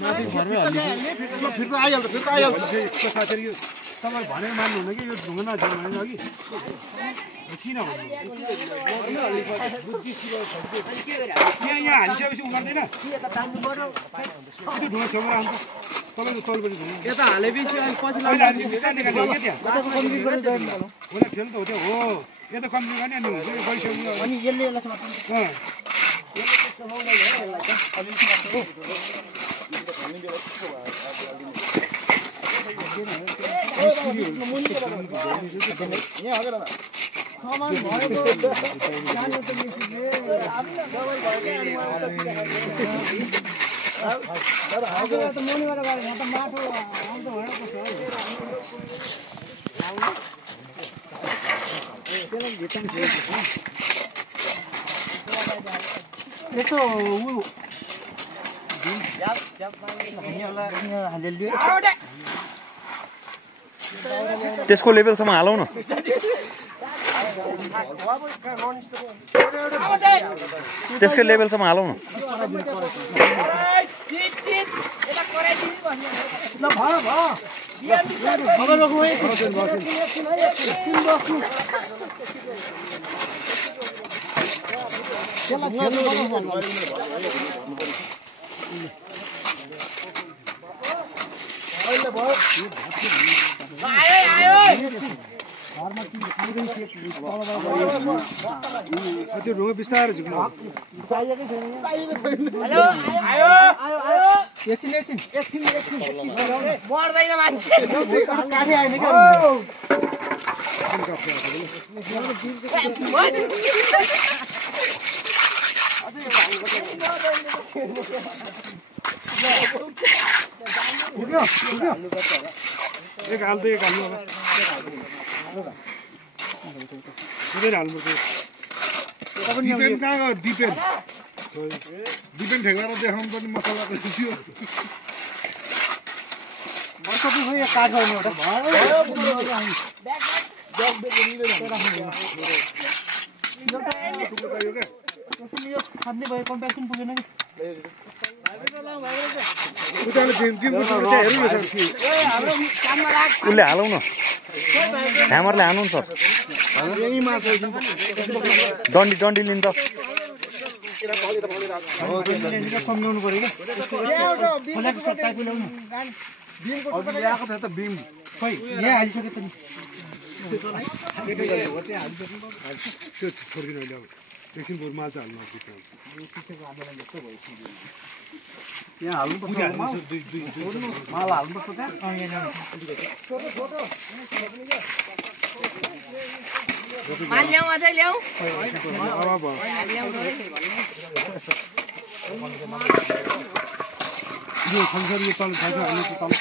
फिर्ता आइहाल्छ यसको साथीहरु यो तपाईले भनेर मान्नुहुन्न कि यो ढुङ्गा नझ्याउ भने अघि किन भन्नु यहाँ हालिसकेपछि उमार्दैन त्यो ढुङ्गा छेउमा आउँछ तपाईको तलपट्टि ढुङ्गा यता हालेपछि अनि पछि अहिले हामी बिस्तारै निकाल्यो के त्यहाँ कम्प्लिट गरेर जानु होला ठेल त हो त्यो हो यो त कम्प्लिट गर्ने अनि हुन्छ यो गइसक्यो अनि यसले यसलाई समात्नु यहाँ हालेर न सामान भएको जानु त मिसिले आफ्नो डबल भयो आज त मुनिबाट गरे यहाँ त माटो आउँछ भनेको छ यसो त्यसको लेभलसम्म हालौ न त्यसको लेभलसम्म हालौ न त्यो ढुङ्गा बिस्तारै झुक्नु एकछिन मर्दैन मान्छे काठे आएन क्या एक हाल्दै एक हाल्नु होला सुधै हाल्नुपर्छ दिपेन कहाँ गयो दिपेन ठेगाएर देखाउनु पनि मसला दियो काठ होइन एउटा यो खाद्ने भयो कम्प्याक्सन पुगेन कि उसले हालौ न ह्यामरले हाल्नु नि सर डन्डी लिन्छ सम्झाउनु पर्यो ल्याएको थियो त बिम खै यहाँ हालिसक्यो त नि त्यो छोड्किन अहिले अब एकछिन बरु माल चाहिँ हाल्नु यहाँ हाल्नुपर्छ माल हाल्नुपर्छ त्यहाँ ल्याऊ अझै ल्याऊ यो संसार यो तल खान्छ हामी त तल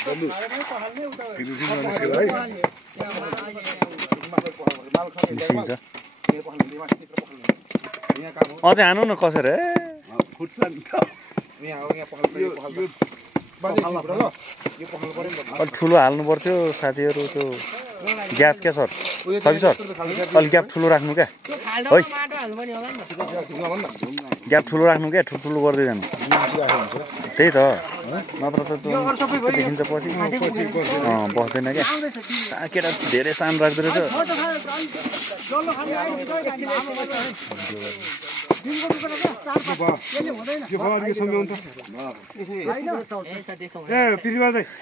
निस्किन्छ अझै हानु न कसरी अलिक ठुलो हाल्नु पर्थ्यो साथीहरू त्यो ग्याप क्या सर सबै सर अलिक ग्याप ठुलो राख्नु क्या है ग्याप ठुलो राख्नु क्या ठुल्ठुलो गर्दै जानु त्यही त नत्र त देखिन्छ पछि बस्दैन क्या केटा धेरै सान राख्दो रहेछ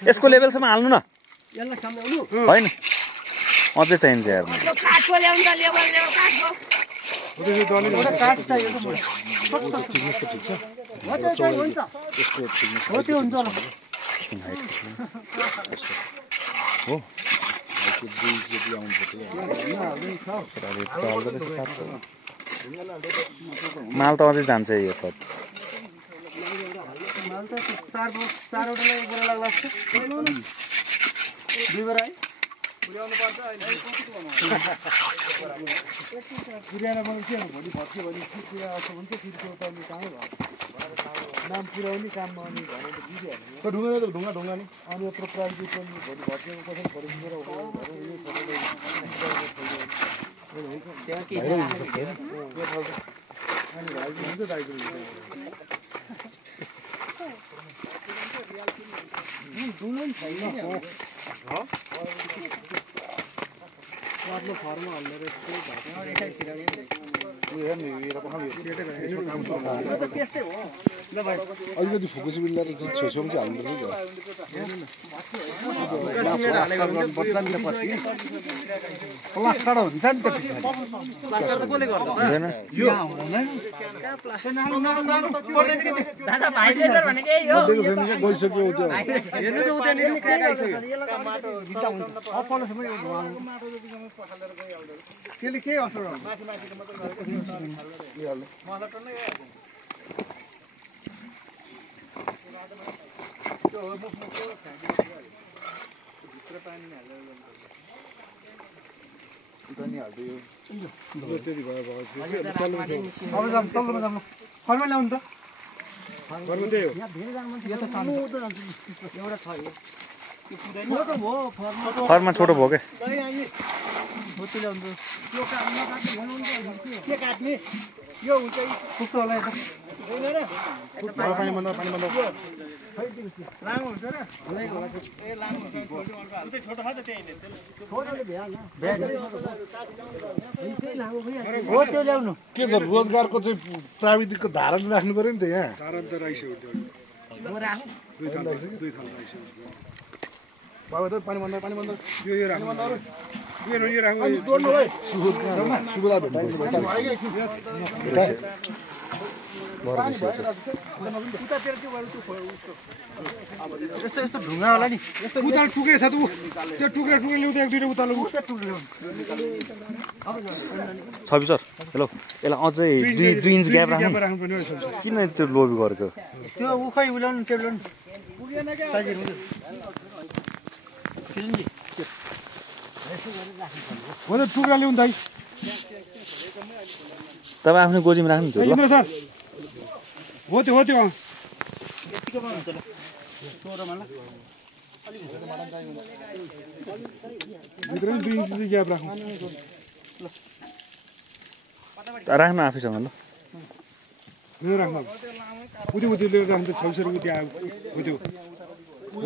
यसको लेभलसम्म हाल्नु न होइन अझै चाहिन्छ यार माल त अझै जान्छ यो त नाम पुर्याउने काममा अनि ढुङ्गा नि अनि यत्रो प्राइभेट पनि भोलि भर्तीको कसरी भरिदिएर अनि डुल्नु नि छैन नि आफ्नो फर्ममा हाल्ने रहेछ त्यस्तै हो अलिकति फुकुसी मिलाएर छेउछेउमा चाहिँ हाल्नुपर्छ प्लास्टर हुन्छ नि त दादा भाइ लेबर भनेको यही हो गइसक्यो त्यो हेर्नु त उता नि क्र्याक आइसक्यो भित्ता हुन्छ अपल्लोसम्म त्यसले केही असर त्यति भयो तल्लोमा जानु फर्मा ल्याउनु त घरमा त्यही हो यहाँ धेरै जानु यो त सानो एउटा छ यो छोटो भयो फर्मा छोटो भयो के के काट्ने यो हुन्छ कुक्छ होला यता पानी बन्द लामो हुन्छ र हो त्यो ल्याउनु के छ रोजगारको चाहिँ प्राविधिकको धारा राख्नु पर्यो नि त यहाँ धारण त राखिसक्यो दुई थाल राखिसक्यो बाबा त पानी बन्द यो राख्नु यो राख्नु सुबुदा भेटाइनु यस्तो यस्तो ढुङ्गा होला नि उताल टुक्रे छ त ऊ त्यो टुक्रा ल्याउँदा एक दुईवटा उताल छवि सर हेलो यसलाई अझै 2 इन्च ग्याप राख्नु राख्नुपर्ने हो यसो किन त्यो लोभी गरेको त्यो उखै उलाउनु टेब्लाउनु हो त टुक्रा ल्याउनु दाइ तपाईँ आफ्नो गोजीमा राख्नु थियो इन्द्र सर हो त्यो भित्र 2 इन्च चाहिँ ग्याप राख्नु राख्नु आफैसँग ल यो राख्नु उयो लिएर राख्नु त 600 रुपियाँ आयो हो त्यो हो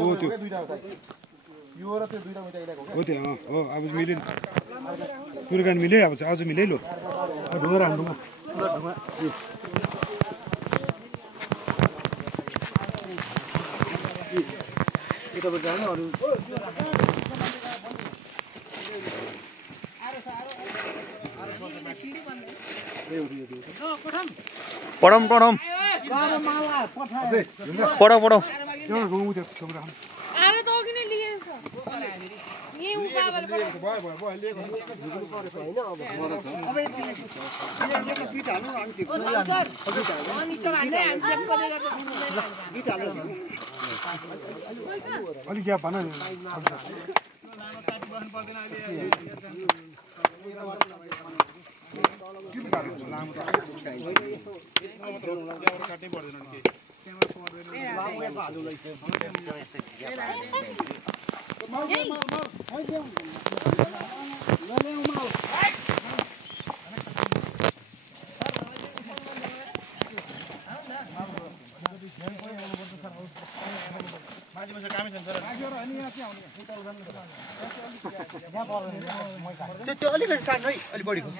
त्यो हो अब मिल्यो नि कुरकान मिल्यो अब अझ मिल्यो लो ढुङ्गा राख्नु पढौँ आरे तो किन लिएछ यही उकाबाट अलिक ग्याप भन त्यो अलिकति सानो है अलि बढीको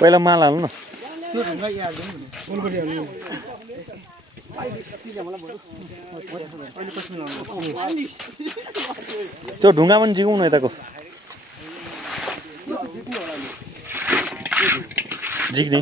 पहिला माल हाल्नु न त्यो ढुङ्गा पनि जिगौँ न यताको जिग्ने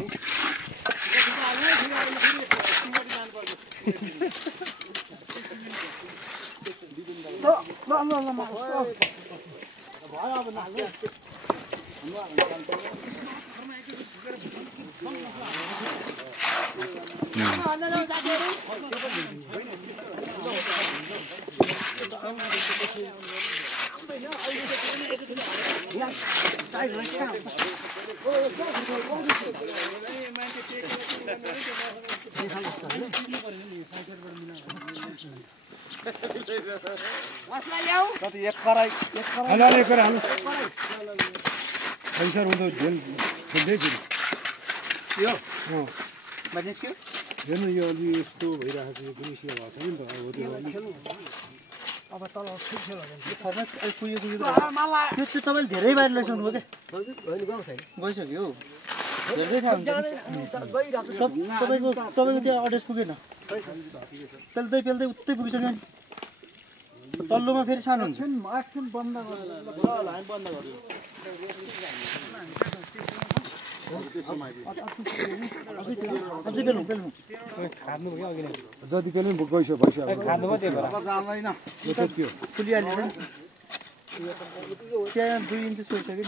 हेर्नु यो अलि यस्तो भइरहेको छ यो पनि सेवा भएको छैन नि त अब तल पुग्यो त्यो चाहिँ तपाईँले धेरै बाहिर लैसक्नु भयो क्या गइसक्यो हेर्दै थाहा हुन्छ तपाईँको त्यहाँ एड्रेस पुगेन पेल्दै पेल्दै उतै पुगिसक्यो नि तल्लोमा फेरि सानो हुन्छ एकछिन बन्द जति पेले पनि गइसक्यो भइसक्यो खानु मात्रै जान्दैन फुलिहाल्यो त्यहाँ 2 इन्च सोइसक्यो नि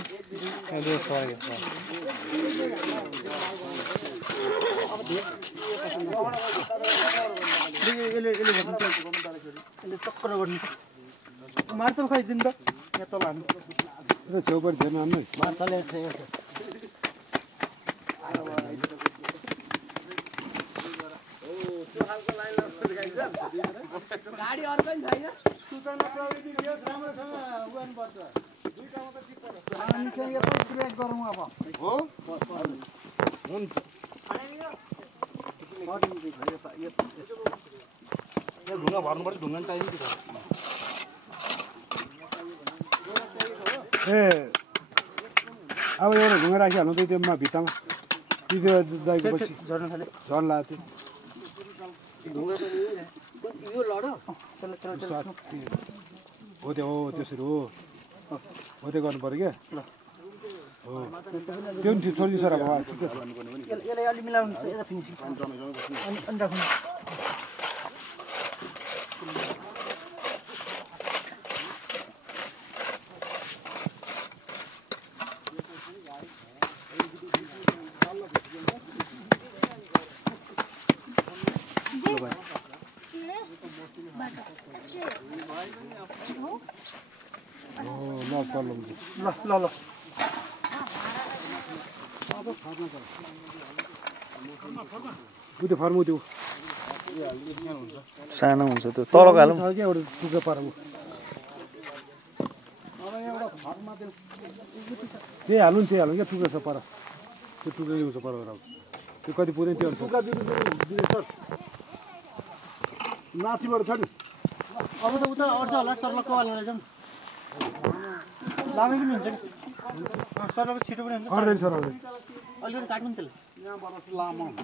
यसले चक्कर गर्नु मार्छ खाइदिनु त यहाँ तल हाल्नु छेउपट्टि ध्यान हान्नु मार्छले गाडी अर्कै छैन सूचना प्रविधि दियो राम्रोसँग उडान पर्छ दुईटा मात्र टिप पर्छ अनि चाहिँ यो ब्रेक गरौँ अब हो हुन्छ यो ढुङ्गा भर्नुपर्छ ढुङ्गा नि चाहिन्छ ए अब एउटा ढुङ्गा राखिहाल्नु त त्यो भित्तामा त्यो दाइको पछि झर्न थाल्यो झर्न लाग्यो यो लड्यो हो त्यो हो त्यसरी हो त्यो गर्नु पऱ्यो क्या हो त्यो पनि छोरी सर अब ठिकै छ यसलाई अलि मिलाउनु यता फिनिसिङ अनि राख्नु ल त्यो फर्मु त्यो सानो हुन्छ त्यो तलको हालौँ छ क्या एउटा टुक्रा पाराको त्यही हाल्नु नि त्यही हाल्नु क्या टुक्रा छ पर त्यो टुक्रा ल्याउँछ पर त्यो कति पुरै त्यो टुक्का सर माथिबाट छ नि अब त उता अड्छ होला सर्लक्क वाला रहेछ नि लामै पनि हुन्छ नि सर्लक्क छिटो पनि हुन्छ अर्दैन सर अलिकति काट्नु नि त्यसले यहाँबाट चाहिँ लामो हुन्छ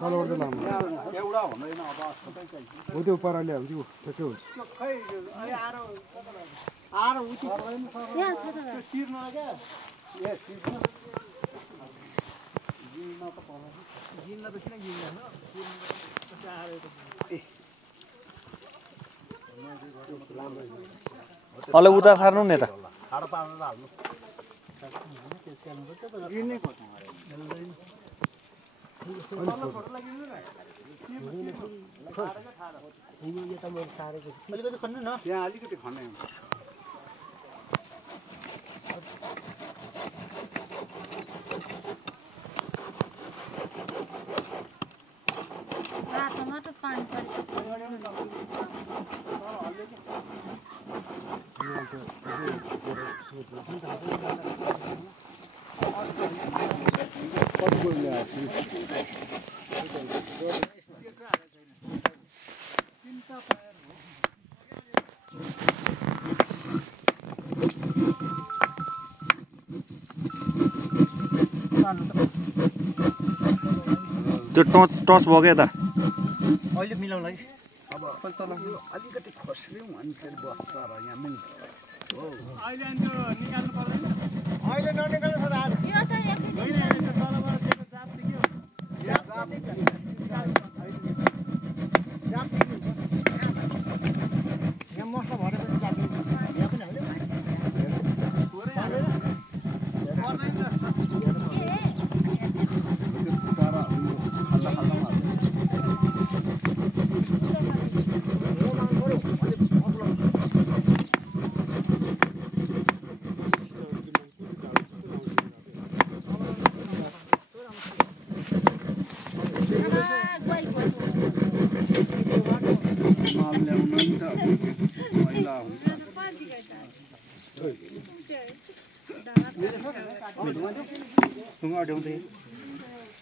तलबाट चाहिँ लामो एउटा भन्दैन अब सबै चाहिन्छ हो त्यो पाराले हाल्छ त्यो ठिकै हुन्छ आरो उति चिर्न क्या ए चिर्न गिल्न त किन गिल्दैन अलि उता सार्नु नि यता ठाडो पारेर हाल्नु अलिकति खन्नु न त्यहाँ अलिकति खन्ने त्यो टच भयो क्या त अहिले मिलाउला कि अब तल अलिकति खस्लिउँ अनि फेरि बस्छ र यहाँ मिल्छ अहिले अनि त्यो निकाल्नु पर्दैन अहिले ननिकाल्नु छ आज यो त होइन तलबाट दिएको जाप देखियो जाप यहाँ मसला भरेपछि जाप यहाँ पनि हाल्यो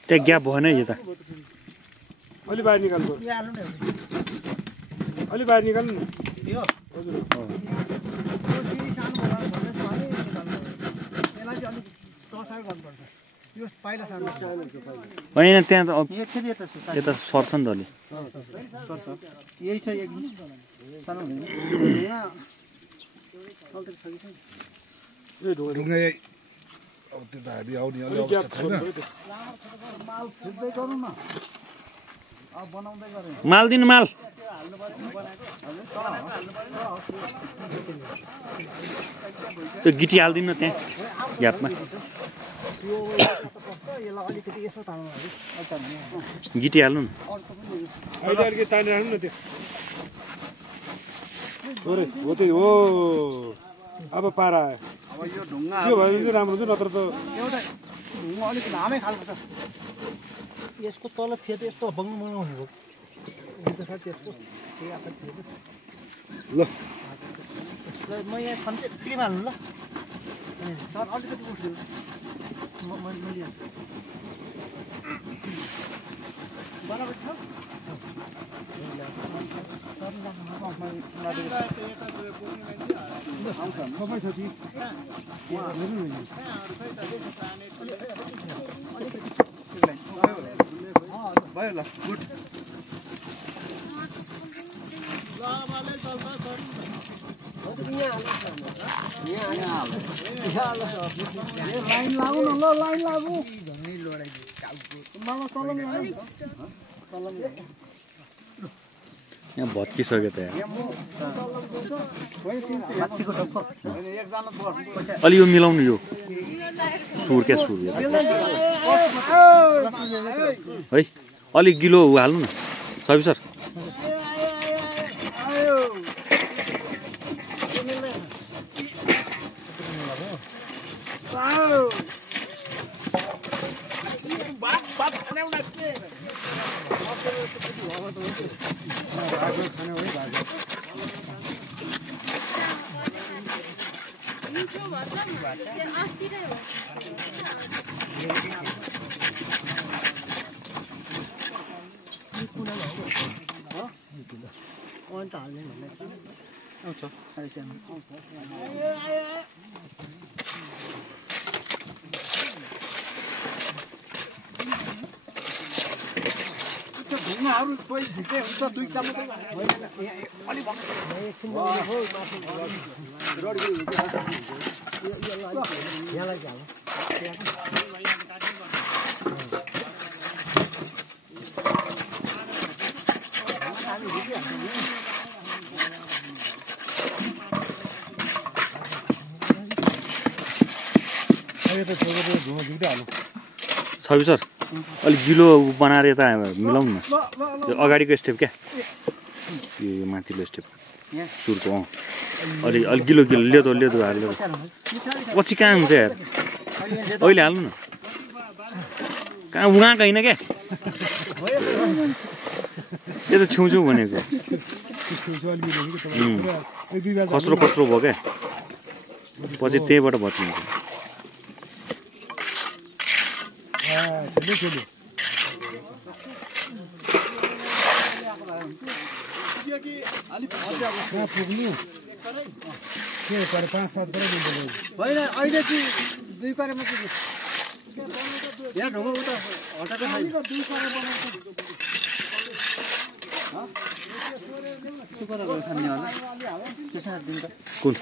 त्यहाँ ग्याप भएन यो त अलि बाहिर निकाल्नु अलि बाहिर निकाल्नु यो हजुर यो सिरी सानो होला भन्ने छ भने निकाल्नु यसलाई चाहिँ अलिक टसार गर्नुपर्छ यो पाइला सानो होइन त्यहाँ त एकचोटि यता सर्छ नि त अलि सर्छ यही छ 1 इन्च सानो हुँदैन यहाँ चल्दै छ कि छैन ढुङ्गा अब त्यो त हामी आउने अलि अवस्था छैन माल फिर्दै गरौँ न अब बनाउँदै गरौँ माल दिनु माल त्यो गिटी हालिदिनु न त्यहाँ ग्यापमा यो यसलाई अलिकति यसो तान्नु लागि गिटी हाल्नु न अहिले अलिकति तानेर राख्नु न त्यो हो त्यही हो अब पारा आयो अब यो ढुङ्गा त्यो भयो भने चाहिँ राम्रो छ नत्र त एउटा ढुङ्गा अलिक लामै खालको छ यसको तल फेद यस्तो बङ्ग बनाउने हो हुन्छ सर त्यसको त्यही आकार थियो ल म यहाँ खन्छु क्लिम हाल्नु ल सर अलिकति उठ्छु मैले बराबर छ सबै छ कि भयो ल गुड लाइन लागु न ल लाइन लागु यहाँ भत्किसक्यो त अलि यो मिलाउनु यो सुर क्या सुर है अलिक गिलो हाल्नु न छवि सर ढुङ्गाहरू कोही झिकै हुन्छ दुई चम्चा छवि सर अलिक गिलो बनाएर यता मिलाउनु न त्यो अगाडिको स्टेप क्या यो माथिल्लो स्टेप सुरको अलि अलिक गिलो गिलो लेदो लेदो हालेर पछि कहाँ हुन्छ यार अहिले हाल्नु न कहाँ उहाँको होइन क्या यो त छेउछेउ भनेको खस्रो खस्रो भयो क्या पछि त्यहीबाट भत्किन्छ पुग्नु के पर 5-7 गरे होइन अहिले चाहिँ 2 पारेमा चाहिँ यहाँ ढोका उता हटाएको छैन त्यो कुरा गयो खाने होला त्यसमा दिन त कुन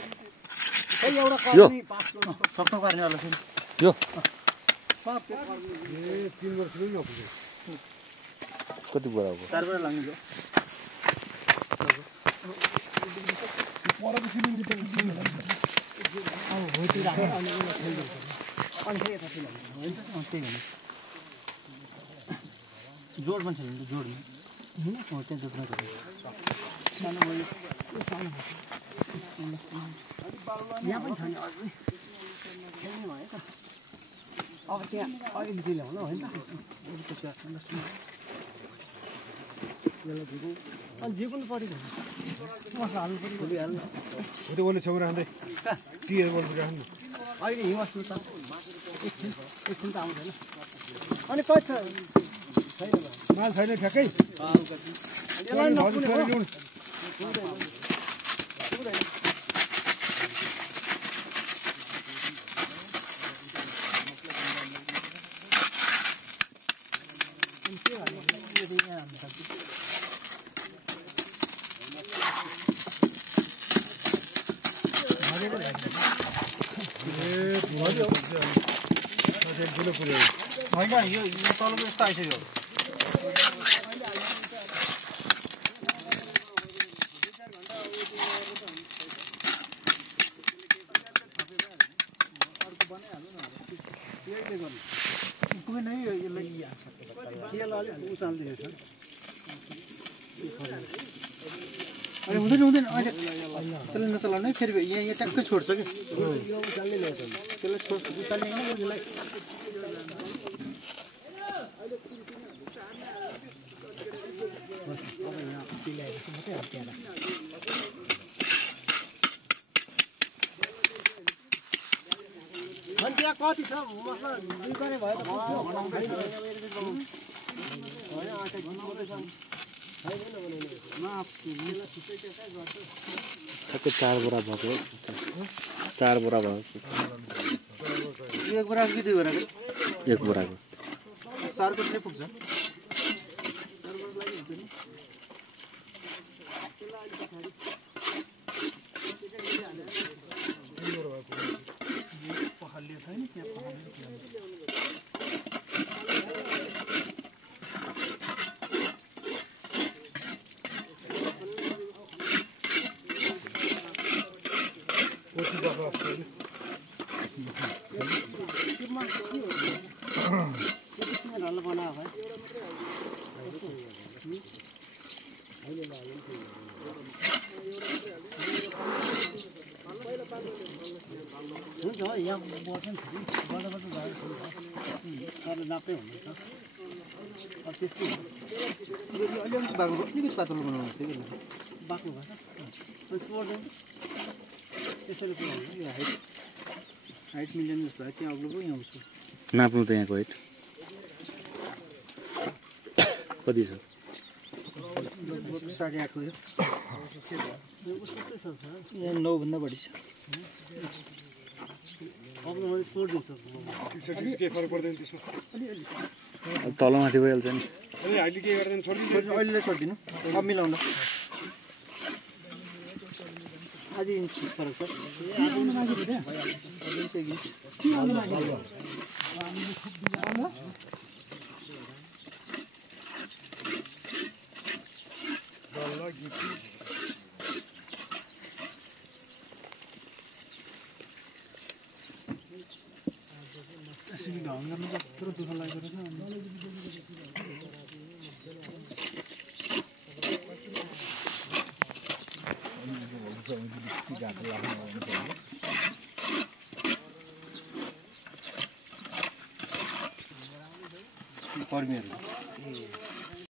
एउटा यो सक्नु पार्ने होला फेरि यो 3 वर्षमै नपुग्यो कति बोरा हो 4 बोरा लाग्ने हो जोड पनि छैन जोडमा हो त्यहाँ जोड्न सानो भयो सानो यहाँ पनि छ नि अझै खेल्ने भयो त अब त्यहाँ अलिकति चाहिँ ल्याउनु होइन त अनि जे पनि परेको मसला हाल्नु पऱ्यो खोलिहाल्नु त्यो ओले छेउ राख्दै टियर बोल्नु राख्नु अहिले हिँड्नु त एकछिन त आउँदैन अनि कति छैन माल छैन ठ्याक्कै यसलाई नपुग्ने हो होइन यो तलको यस्तो आइसक्यो पुगेन है यसलाई अलिक उचाल्दैछ अहिले हुँदैन अहिले त्यसले नचलाउने फेरि यहाँ ट्याक्कै छोड्छ कि त्यसलाई उचाल्ने यसलाई अनि त्यहाँ कति छ मसला 2 गरे भयो त ठ्याक्कै 4 बोरा भएको 4 बोरा भएको 1 बोरा कि 2 बोरा 1 बोराको 4 को चाहिँ पुग्छ पखाल्ले छैन त्यहाँ हुन्छ यहाँ बस्छ नि फेरि बल्ल तर नाप्दै हुनुहुन्छ अब त्यस्तै अलिअलि बाक्लो अलिकति पातलो बनाउनु थियो कि बाक्लो भएछ अनि सोर्दैन त्यसैले के भन्नु यो हाइट मिल्दैन जस्तो भयो त्यहाँ अग्लो पो यहाँ उसको नाप्नु त यहाँको हाइट कति छ 8.5 हो यहाँ 9 भन्दा बढी छ अब मैले सोर्दिन्छु के फरक पर्दैन त्यसमा तलमाथि भइहाल्छ नि अनि अहिले के गर्दैन छोडिदिनु अहिले छोडिदिनु अब मिलाउनु आधी इन्च फरक छ ढङ्गमा यत्रो दुःख लागेको रहेछ कर्मीहरू